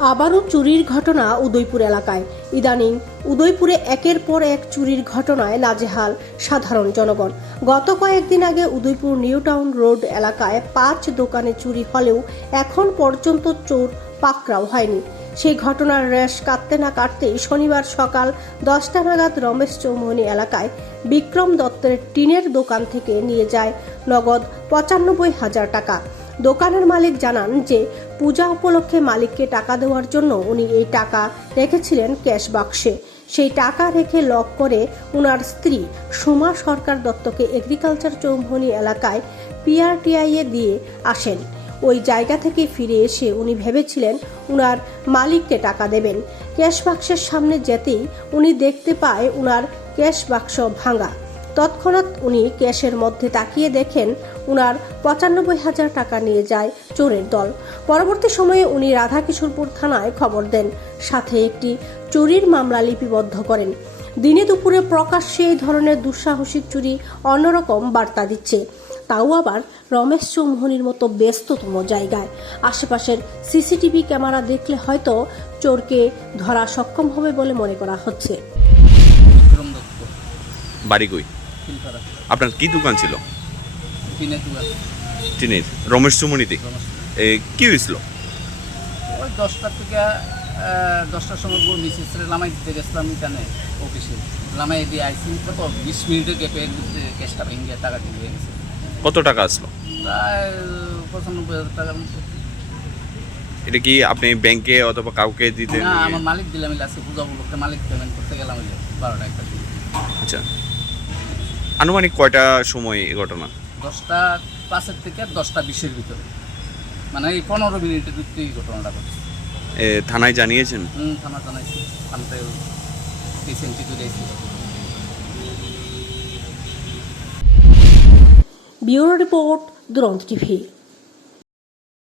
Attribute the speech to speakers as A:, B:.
A: আবারও চুরির ঘটনা উদয়পুর এলাকায়। ইদানিং উদয়পুরে একের পর এক চুরির ঘটনায় নাজেহাল সাধারণ জনগণ। গত কয়েকদিন আগে উদয়পুর নিউ টাউন রোড এলাকায় পাঁচ দোকানে চুরি হলেও এখন পর্যন্ত চোর পাকড়াও হয়নি। সেই ঘটনার রেশ কাটতে না কাটতেই শনিবার সকাল দশটা নাগাদ রমেশ চৌমনি এলাকায় বিক্রম দত্তের টিনের দোকান থেকে নিয়ে যায় নগদ পঁচানব্বই হাজার টাকা। দোকানের মালিক জানান যে, পূজা উপলক্ষে মালিককে টাকা দেওয়ার জন্য উনি এই টাকা রেখেছিলেন ক্যাশ বাক্সে। সেই টাকা রেখে লক করে উনার স্ত্রী সুমা সরকার দত্তকে এগ্রিকালচার চৌমহনি এলাকায় পিআরটিআইয়ে দিয়ে আসেন। ওই জায়গা থেকে ফিরে এসে উনি ভেবেছিলেন উনার মালিককে টাকা দেবেন। ক্যাশ বাক্সের সামনে যেতেই উনি দেখতে পায় উনার ক্যাশ বাক্স ভাঙা। তৎক্ষণাৎ উনি ক্যাশের মধ্যে তাকিয়ে দেখেন উনার পঁচানব্বই হাজার টাকা নিয়ে যায় চোরের দল। পরবর্তী সময়ে উনি রাধাকিশোরপুর থানায় খবর দেন। সাথে একটি চুরির মামলা লিপিবদ্ধ করেন। দিনে দুপুরে প্রকাশ্যে এই ধরনের দুঃসাহসিক চুরি অন্যরকম বার্তা দিচ্ছে। তাও আবার রমেশ চৌমহনির মতো ব্যস্ততম জায়গায়। আশেপাশের সিসিটিভি ক্যামেরা দেখলে হয়তো চোরকে ধরা সক্ষম হবে বলে মনে করা হচ্ছে।
B: বাড়ি আপনার কি দোকান ছিল? টিনের রমেশ চুমনিতে কি হয়েছিল?
C: ওই দশটার থেকে দশটার সময় বউ মিসেসরে লামাই দিতে গেছিলাম এখানে অফিসে। লামাই দিয়ে আইসি কত? বিশ মিনিটের গ্যাপে ক্যাশটা ভেঙে টাকা দিয়ে গেছে।
B: কত টাকা আসলো?
C: প্রায় পঁচানব্বই হাজার টাকার মতো।
B: এটা কি আপনি ব্যাংকে অথবা কাউকে দিতে না
C: আমার মালিক দিলাম আছে পূজা উপলক্ষে মালিক পেমেন্ট করতে গেলাম ওই বারোটা একটা।
B: আচ্ছা। আনুমানিক কয়টা সময় এই ঘটনা?
C: দশটা পাঁচের থেকে দশটা বিশের ভিতরে। মানে এই পনেরো মিনিটের ভিতরে এই ঘটনাটা ঘটছে।
B: এ, থানায় জানিয়েছেন?
C: হুম থানা জানাইছি। থানাতে রিসেন্টলি এসেছি
A: ব্যুরো রিপোর্ট দুরন্ত টিভি।